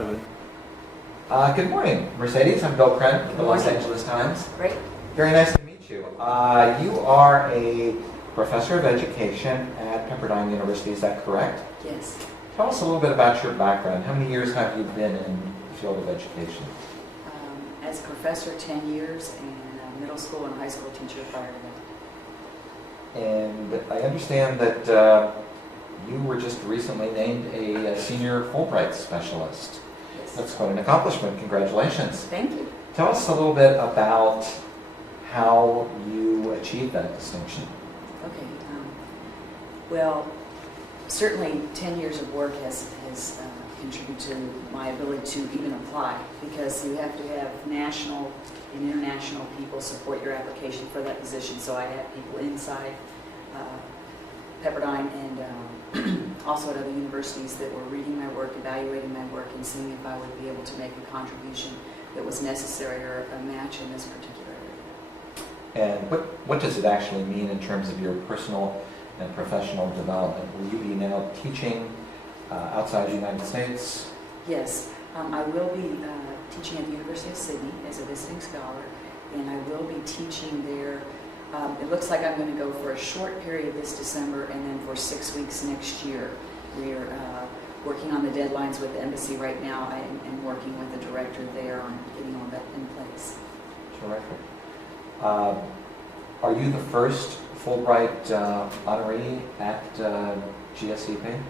Good morning, Mercedes. I'm Bill Krenn from the Los Angeles Times. Great. Very nice to meet you. You are a professor of education at Pepperdine University, is that correct? Yes. Tell us a little bit about your background. How many years have you been in the field of education? As a professor, 10 years, and a middle school and high school teacher prior to that. And I understand that you were just recently named a senior Fulbright specialist. Yes. That's quite an accomplishment. Congratulations. Thank you. Tell us a little bit about how you achieved that distinction. Okay. Well, certainly 10 years of work has contributed to my ability to even apply, because you have to have national and international people support your application for that position. So I had people inside Pepperdine and also at other universities that were reading my work, evaluating my work, and seeing if I would be able to make a contribution that was necessary or a match in this particular area. And what does it actually mean in terms of your personal and professional development? Will you be now teaching outside the United States? Yes, I will be teaching at the University of Sydney as a visiting scholar, and I will be teaching there. It looks like I'm going to go for a short period this December and then for 6 weeks next year. We're working on the deadlines with the embassy right now. I am working with the director there on getting all that in place. Terrific. Are you the first Fulbright honoree at GSEP?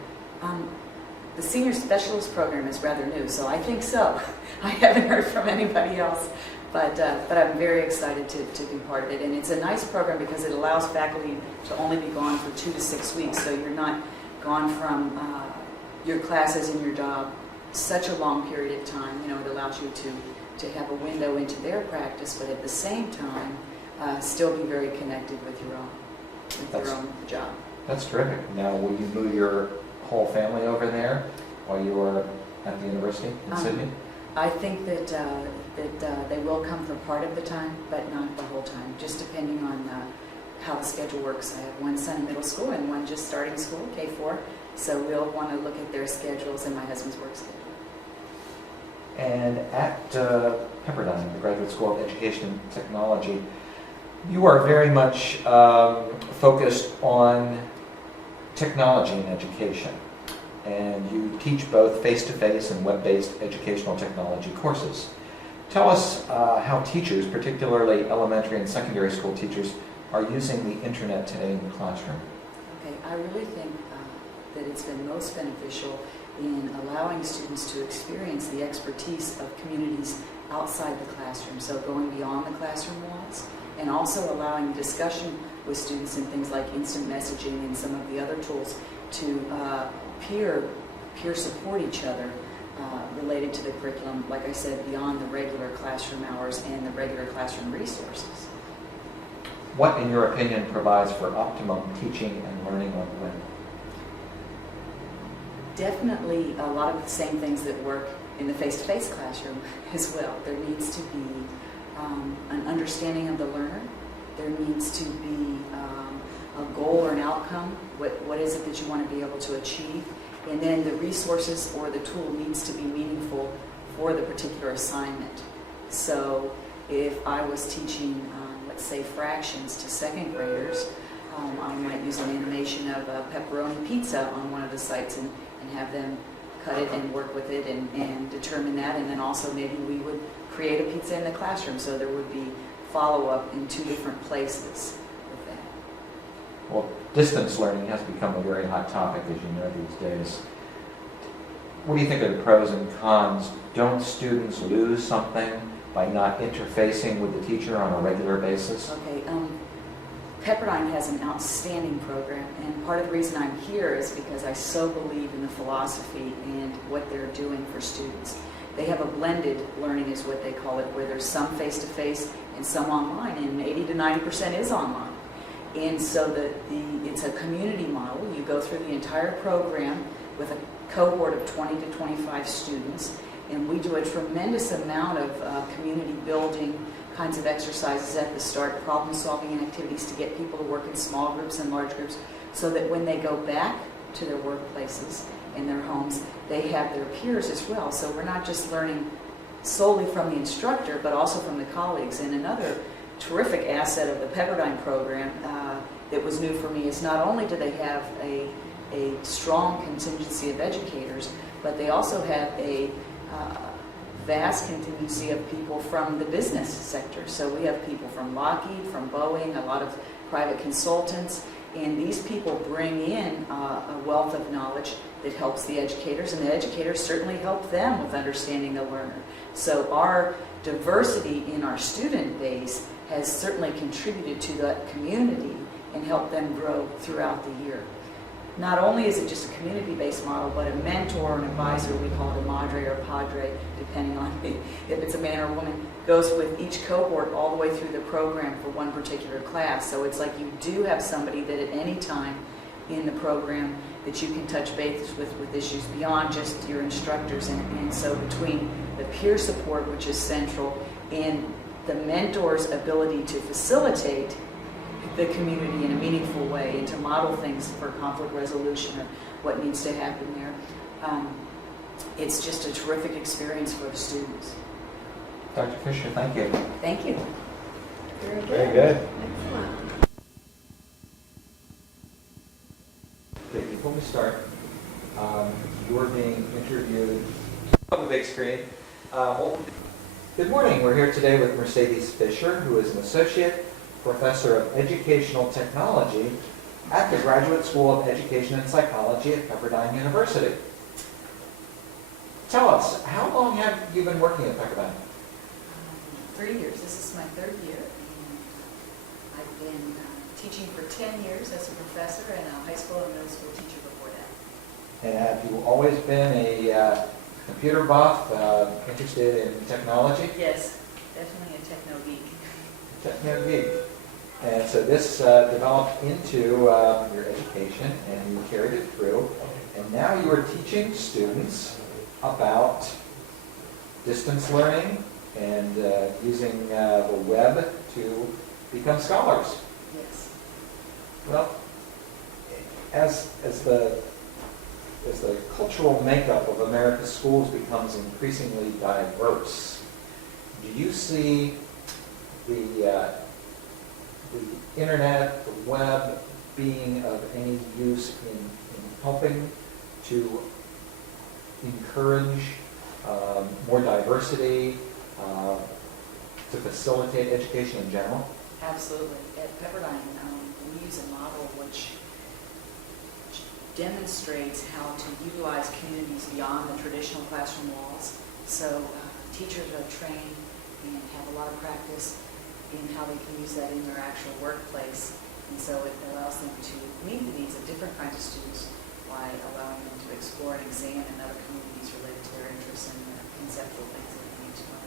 The Senior Specialist Program is rather new, so I think so. I haven't heard from anybody else, but I'm very excited to be part of it. And it's a nice program because it allows faculty to only be gone for 2 to 6 weeks, so you're not gone from your classes and your job such a long period of time. You know, it allows you to have a window into their practice, but at the same time, still be very connected with your own job. That's terrific. Now, will you move your whole family over there while you are at the university in Sydney? I think that they will come for part of the time, but not the whole time, just depending on how the schedule works. I have one son in middle school and one just starting school, K4, so we'll want to look at their schedules and my husband's work schedule. And at Pepperdine, the Graduate School of Education and Technology, you are very much focused on technology and education, and you teach both face-to-face and web-based educational technology courses. Tell us how teachers, particularly elementary and secondary school teachers, are using the internet today in the classroom. Okay, I really think that it's been most beneficial in allowing students to experience the expertise of communities outside the classroom, so going beyond the classroom walls, and also allowing discussion with students in things like instant messaging and some of the other tools to peer support each other related to the curriculum, like I said, beyond the regular classroom hours and the regular classroom resources. What, in your opinion, provides for optimum teaching and learning on the web? Definitely a lot of the same things that work in the face-to-face classroom as well. There needs to be an understanding of the learner. There needs to be a goal or an outcome. What is it that you want to be able to achieve? And then the resources or the tool needs to be meaningful for the particular assignment. So if I was teaching, let's say, fractions to second graders, I might use an animation of a pepperoni pizza on one of the sites and have them cut it and work with it and determine that. And then also maybe we would create a pizza in the classroom, so there would be follow-up in 2 different places with that. Well, distance learning has become a very hot topic, as you know, these days. What do you think are the pros and cons? Don't students lose something by not interfacing with the teacher on a regular basis? Okay, Pepperdine has an outstanding program, and part of the reason I'm here is because I so believe in the philosophy and what they're doing for students. They have a blended learning, is what they call it, where there's some face-to-face and some online, and 80 to 90% is online. And so it's a community model. You go through the entire program with a cohort of 20 to 25 students, and we do a tremendous amount of community building kinds of exercises at the start, problem-solving activities to get people to work in small groups and large groups, so that when they go back to their workplaces, in their homes, they have their peers as well. So we're not just learning solely from the instructor, but also from the colleagues. And another terrific asset of the Pepperdine program that was new for me is not only do they have a strong contingency of educators, but they also have a vast contingency of people from the business sector. So we have people from Lockheed, from Boeing, a lot of private consultants, and these people bring in a wealth of knowledge that helps the educators, and the educators certainly help them with understanding the learner. So our diversity in our student base has certainly contributed to that community and helped them grow throughout the year. Not only is it just a community-based model, but a mentor and advisor, we call it a madre or padre, depending on if it's a man or a woman, goes with each cohort all the way through the program for one particular class. So it's like you do have somebody that at any time in the program that you can touch base with issues beyond just your instructors. And so between the peer support, which is central, and the mentor's ability to facilitate the community in a meaningful way and to model things for conflict resolution or what needs to happen there. It's just a terrific experience for the students. Dr. Fisher, thank you. Thank you. Very good. Very good. Excellent. Okay, before we start, you're being interviewed on the big screen. Good morning. We're here today with Mercedes Fisher, who is an associate professor of educational technology at the Graduate School of Education and Psychology at Pepperdine University. Tell us, how long have you been working at Pepperdine? 3 years. This is my third year. And I've been teaching for 10 years as a professor and a high school and middle school teacher before that. And have you always been a computer buff, interested in technology? Yes, definitely a techno geek. Techno geek. And so this developed into your education, and you carried it through. And now you are teaching students about distance learning and using the web to become scholars. Yes. Well, as the cultural makeup of America's schools becomes increasingly diverse, do you see the internet, the web, being of any use in helping to encourage more diversity, to facilitate education in general? Absolutely. At Pepperdine, we use a model which demonstrates how to utilize communities beyond the traditional classroom walls. So teachers are trained and have a lot of practice in how they can use that in their actual workplace. And so it allows them to meet the needs of different kinds of students while allowing them to explore and examine other communities related to their interests and their conceptual things that they need to learn.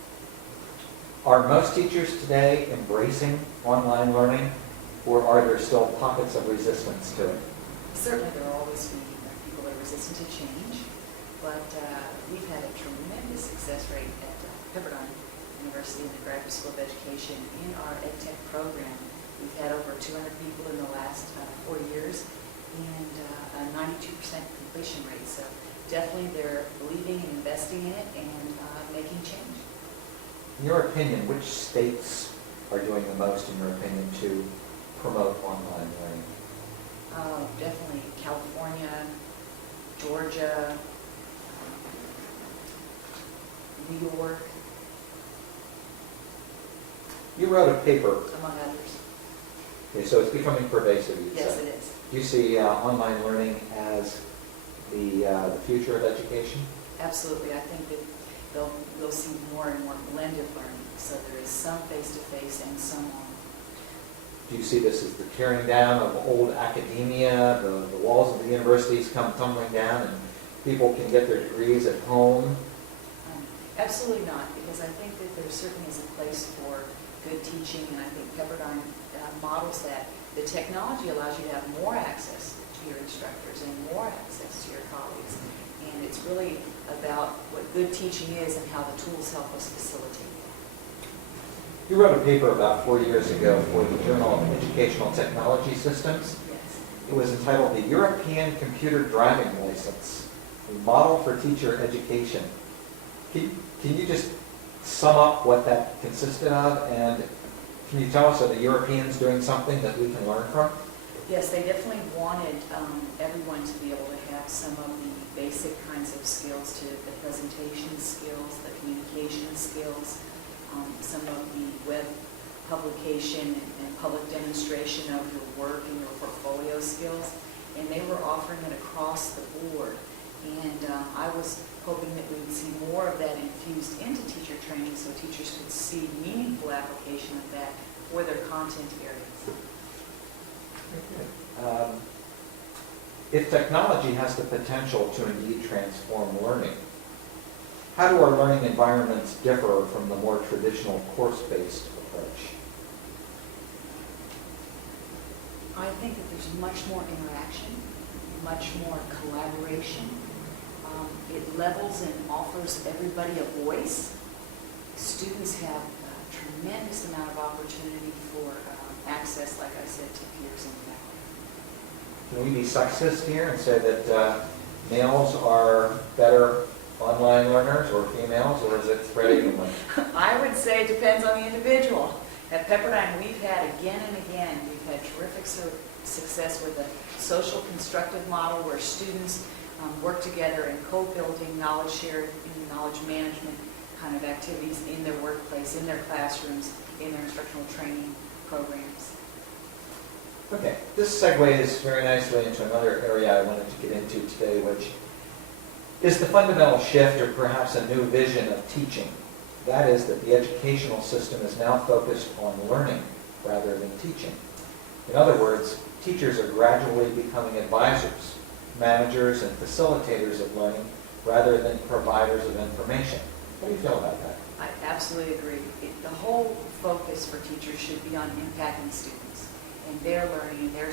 Are most teachers today embracing online learning, or are there still pockets of resistance to it? Certainly there will always be people that are resistant to change, but we've had a tremendous success rate at Pepperdine University and the Graduate School of Education in our EdTech program. We've had over 200 people in the last 4 years and a 92% completion rate. So definitely they're believing and investing in it and making change. In your opinion, which states are doing the most, in your opinion, to promote online learning? Definitely California, Georgia, New York, You wrote a paper, among others. okay, so it's becoming pervasive, you'd Yes, say. it is. Do you see online learning as the future of education? Absolutely. I think that we'll see more and more blended learning. So there is some face-to-face and some online. Do you see this as the tearing down of old academia, the walls of the universities come tumbling down and people can get their degrees at home? Absolutely not, because I think that there certainly is a place for good teaching, and I think Pepperdine models that. The technology allows you to have more access to your instructors and more access to your colleagues, and it's really about what good teaching is and how the tools help us facilitate that. You wrote a paper about 4 years ago for the Journal of Educational Technology Systems, Yes. It was entitled the European Computer Driving License, a model for teacher education. Can you just sum up what that consisted of, and can you tell us, are the Europeans doing something that we can learn from? Yes, they definitely wanted everyone to be able to have some of the basic kinds of skills, to the presentation skills, the communication skills, some of the web publication and public demonstration of your work and your portfolio skills. And they were offering it across the board. And I was hoping that we would see more of that infused into teacher training so teachers could see meaningful application of that for their content areas. If technology has the potential to indeed transform learning, how do our learning environments differ from the more traditional course-based approach? I think that there's much more interaction, much more collaboration. It levels and offers everybody a voice. Students have a tremendous amount of opportunity for access, like I said, to peers and faculty. Can we be sexist here and say that males are better online learners or females, or is it spread evenly? I would say it depends on the individual. At Pepperdine, we've had again and again, we've had terrific success with a social constructive model where students work together in co-building, knowledge sharing, knowledge management kind of activities in their workplace, in their classrooms, in their instructional training programs. Okay, this segues very nicely into another area I wanted to get into today, which is the fundamental shift, or perhaps a new vision of teaching. That is that the educational system is now focused on learning rather than teaching. In other words, teachers are gradually becoming advisors, managers, and facilitators of learning rather than providers of information. What do you feel about that? I absolutely agree. The whole focus for teachers should be on impacting students and their learning and their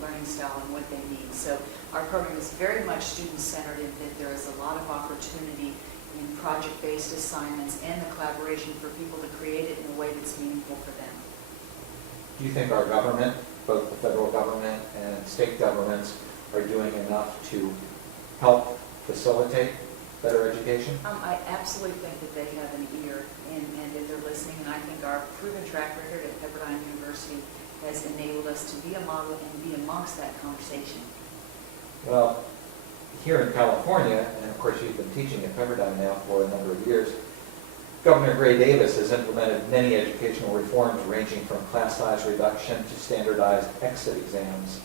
learning style and what they need. So our program is very much student-centered in that there is a lot of opportunity in project-based assignments and the collaboration for people to create it in a way that's meaningful for them. Do you think our government, both the federal government and state governments, are doing enough to help facilitate better education? I absolutely think that they have an ear and that they're listening, and I think our proven track record at Pepperdine University has enabled us to be a model and be amongst that conversation. Well, here in California, and of course you've been teaching at Pepperdine now for a number of years, Governor Gray Davis has implemented many educational reforms ranging from class size reduction to standardized exit exams.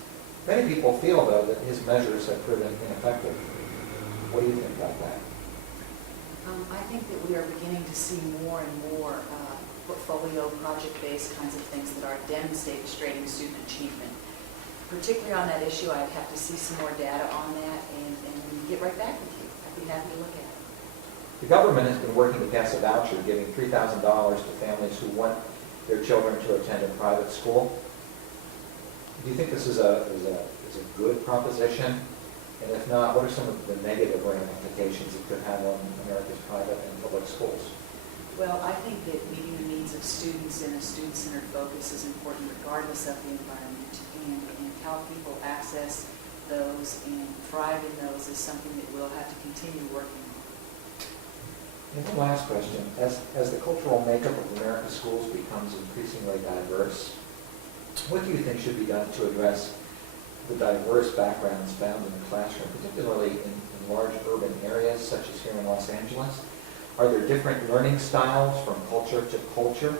Many people feel, though, that his measures have proven ineffective. What do you think about that? I think that we are beginning to see more and more portfolio project-based kinds of things that are demonstrating student achievement. Particularly on that issue, I'd have to see some more data on that and get right back with you. I'd be happy to look at it. The government has been working to pass a voucher giving $3,000 to families who want their children to attend a private school. Do you think this is a good proposition? And if not, what are some of the negative ramifications it could have on America's private and public schools? Well, I think that meeting the needs of students and a student-centered focus is important regardless of the environment, and how people access those and thrive in those is something that we'll have to continue working on. And one last question. As the cultural makeup of America's schools becomes increasingly diverse, what do you think should be done to address the diverse backgrounds found in the classroom, particularly in large urban areas such as here in Los Angeles? Are there different learning styles from culture to culture?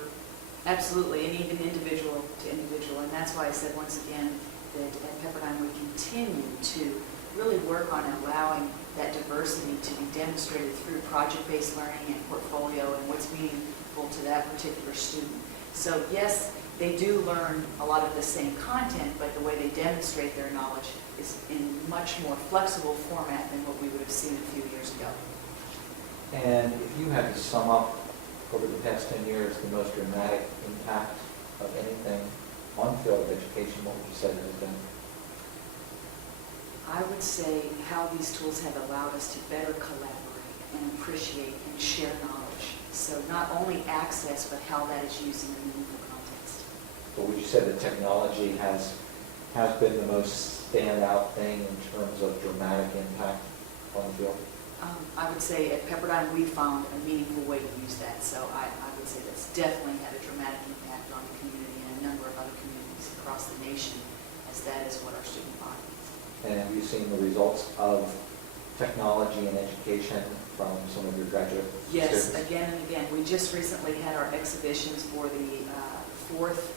Absolutely, and even individual to individual. And that's why I said once again that at Pepperdine we continue to really work on allowing that diversity to be demonstrated through project-based learning and portfolio and what's meaningful to that particular student. So yes, they do learn a lot of the same content, but the way they demonstrate their knowledge is in much more flexible format than what we would have seen a few years ago. And if you had to sum up over the past 10 years the most dramatic impact of anything on the field of education, what would you say that has been? I would say how these tools have allowed us to better collaborate and appreciate and share knowledge. So not only access, but how that is used in a meaningful context. But would you say that technology has been the most standout thing in terms of dramatic impact on the field? I would say at Pepperdine, we found a meaningful way to use that. So I would say that's definitely had a dramatic impact on the community and a number of other communities across the nation, as that is what our student body is. And have you seen the results of technology and education from some of your graduate Yes, students? again and again. We just recently had our exhibitions for the fourth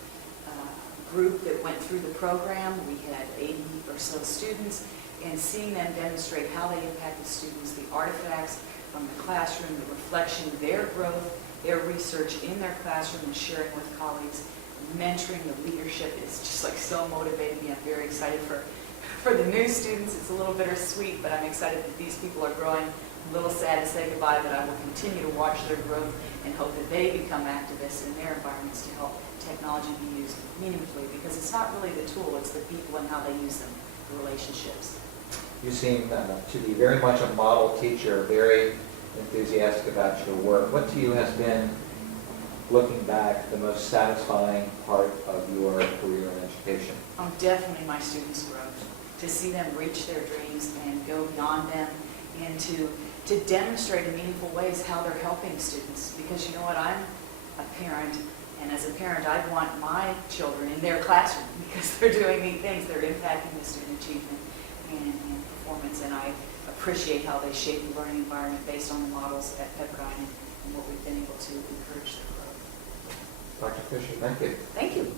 group that went through the program. We had 80 or so students, and seeing them demonstrate how they impacted students, the artifacts from the classroom, the reflection, their growth, their research in their classroom and sharing with colleagues, mentoring, the leadership is just like so motivating me. I'm very excited for the new students. It's a little bittersweet, but I'm excited that these people are growing. A little sad to say goodbye, but I will continue to watch their growth and hope that they become activists in their environments to help technology be used meaningfully, because it's not really the tool, it's the people and how they use them, the relationships. You seem to be very much a model teacher, very enthusiastic about your work. What to you has been, looking back, the most satisfying part of your career in education? Definitely my students' growth. To see them reach their dreams and go beyond them, and to demonstrate in meaningful ways how they're helping students. Because you know what, I'm a parent, and as a parent, I want my children in their classroom because they're doing neat things. They're impacting the student achievement and performance, and I appreciate how they shape the learning environment based on the models at Pepperdine and what we've been able to encourage their growth. Dr. Fisher, thank you. Thank you.